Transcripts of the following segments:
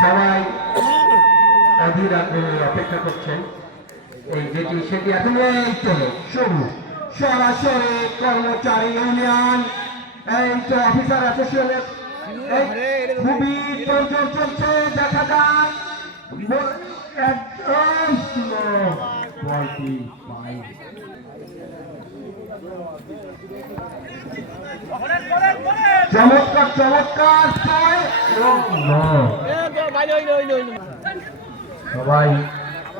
সবাই অধীর আগ্রহে অপেক্ষা করছেন এই যেটি সেটি এখন এই তো শুরু সরাসরি কর্মচারী ইউনিয়ন এই তো অফিসার অ্যাসোসিয়েশনের খুবই তোড়জোড় চলছে দেখা যাক একদম বলটি পাই চমৎকার চমৎকার সবাই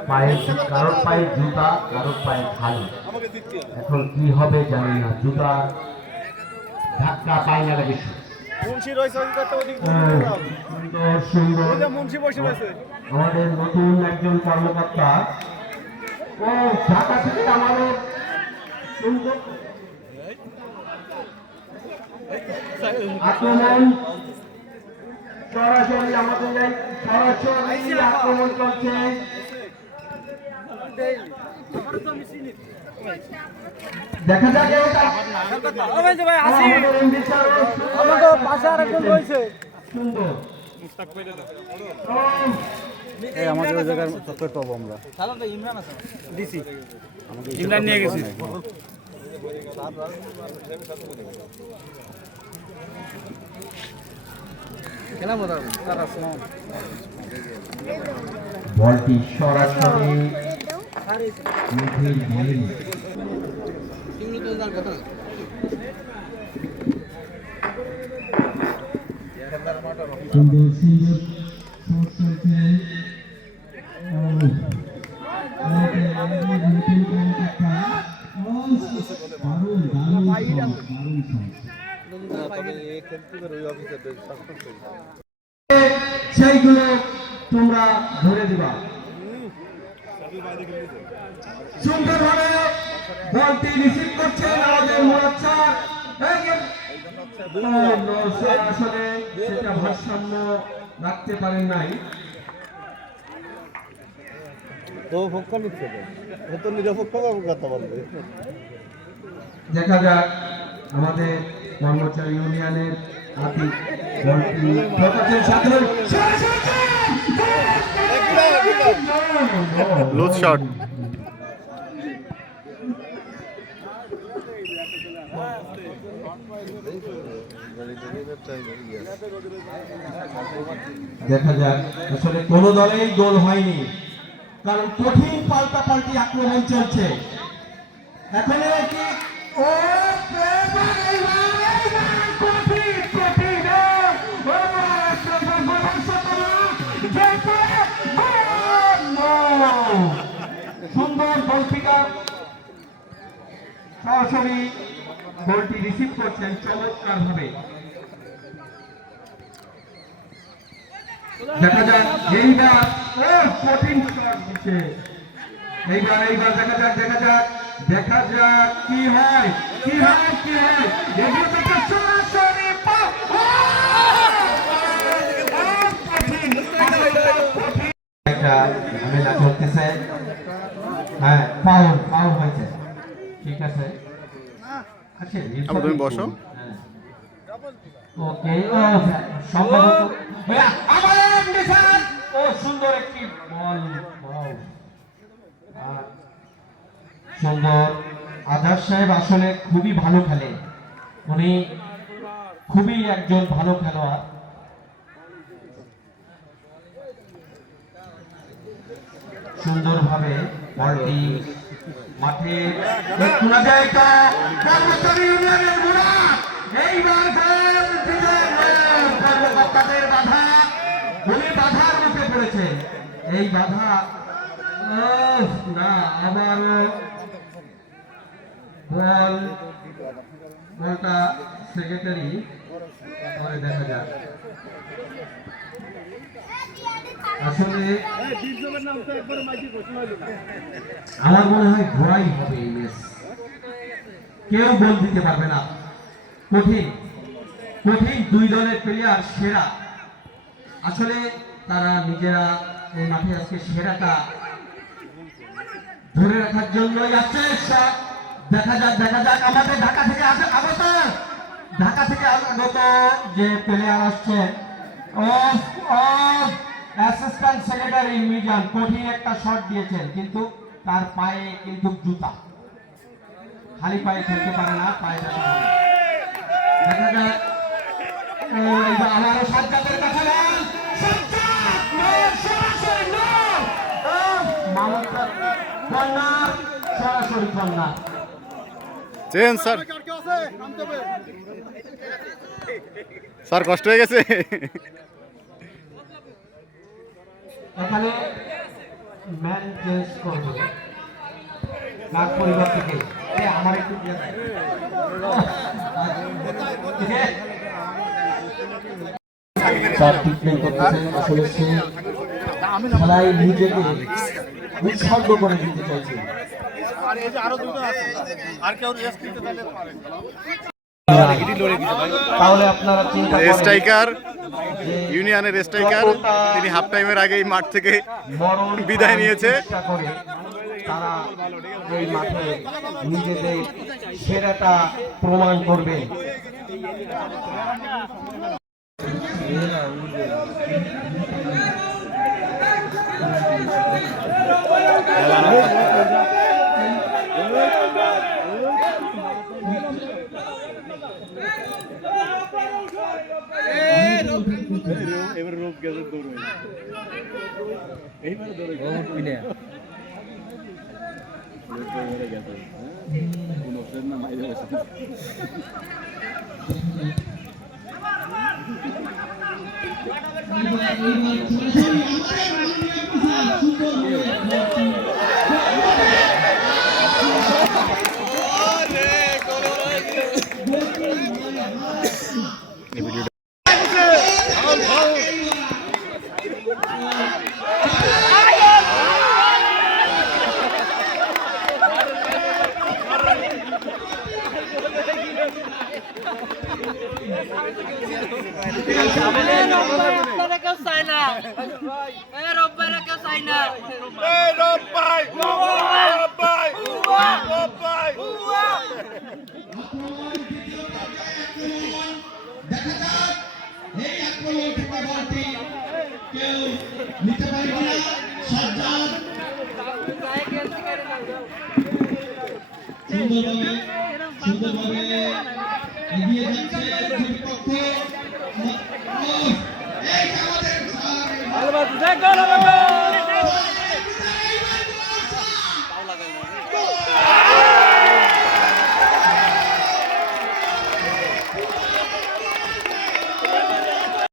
পায়ে কারোর পায়ে জুতা কারোর পায়ে খালি এখন কি হবে জানি না জুতা ধাক্কা পাই না লাগে আমাদের নতুন একজন কর্মকর্তা ও ঢাকা থেকে আমাদের সুন্দর আক্রমণ সরাসরি আমাদের সরাসরি আক্রমণ করছে দেখা যাক আমাদের ওই জায়গায় তত্ত্ব পাবো আমরা দিছি ইমরান নিয়ে গেছি বলটি সরাসরি সুন্দর সেইগুলো তোমরা ধরে দিবা সুন্দরভাবে বলটি রিসিভ করছেন আমাদের মুরাদ স্যার আসলে সেটা ভারসাম্য রাখতে পারেন নাই দেখা যাক আমাদের কর্মচারী ইউনিয়নের আতিক বলটি লুজ শট দেখা যাক আসলে কোনো দলেই গোল হয়নি কারণ কঠিন পাল্টাপাল্টি আক্রমণ চলছে এখন কি ও সুন্দর গোলকিপার সরাসরি বলটি রিসিভ করছেন চমৎকার ভাবে দেখা যাক এইবার কঠিন শট দিচ্ছে এইবার দেখা যাক কি হয় সরাসরি একটা ঝামেলা চলতেছে হ্যাঁ ফাউল হয়েছে ঠিক আছে তুমি বসো ওকে সম্ভবত সুন্দর একটি বল সুন্দর আজাদ সাহেব আসলে খুবই ভালো খেলে উনি খুবই একজন ভালো খেলোয়াড় সুন্দরভাবে বলটি মাঠে শোনা যায় তো কর্মচারী ইউনিয়নের মুরাদ এইবার কর্মকর্তাদের বাধা উনি বাধার মুখে পড়েছে এই বাধা না আবার বলটা সেক্রেটারি পরে দেখা যাক আসলে আমার মনে হয় ঘোড়াই হবে এই ম্যাচ কেউ গোল দিতে পারবে না কঠিন দুই দলের প্লেয়ার সেরা আসলে তারা নিজেরা এই মাঠে আজকে সেরাটা ধরে রাখার জন্য যাচ্ছে দেখা যাক আমাদের ঢাকা থেকে আগত ঢাকা থেকে আগত যে প্লেয়ার আসছেন অ্যাসিস্ট্যান্ট সেক্রেটারি মিজান কঠিন একটা শট দিয়েছেন, কিন্তু তার পায়ে কিন্তু জুতা, খালি পায়ে খেলতে পারে না, পায়ে দেখা যাক। আমারও সাজ্জাদের কাছে সরাসরি কন্যা চেন স্যার, স্যার কষ্ট হয়ে গেছে। এখানে ম্যান চেঞ্জ করবে লাখ পরিবার থেকে আমার একটু আসলে সে খেলায় নিজেকে উৎসর্গ করে দিতে চাইছে। তাহলে আপনারা চিন্তা করেন, স্ট্রাইকার ইউনিয়নের স্ট্রাইকার তিনি হাফ টাইমের আগে এই মাঠ থেকে বিদায় নিয়েছে। করে তারা এই মাঠে নিজেদের সেরাটা প্রমাণ করবে। এবার রূপ গেছে দৌড় এইবার দৌড়ে গেছে কোন অপশন না মাইরে বসে। নিতে পারে কিনা সাজ্জাদ সুন্দরভাবে এগিয়ে যাচ্ছে বিপক্ষে।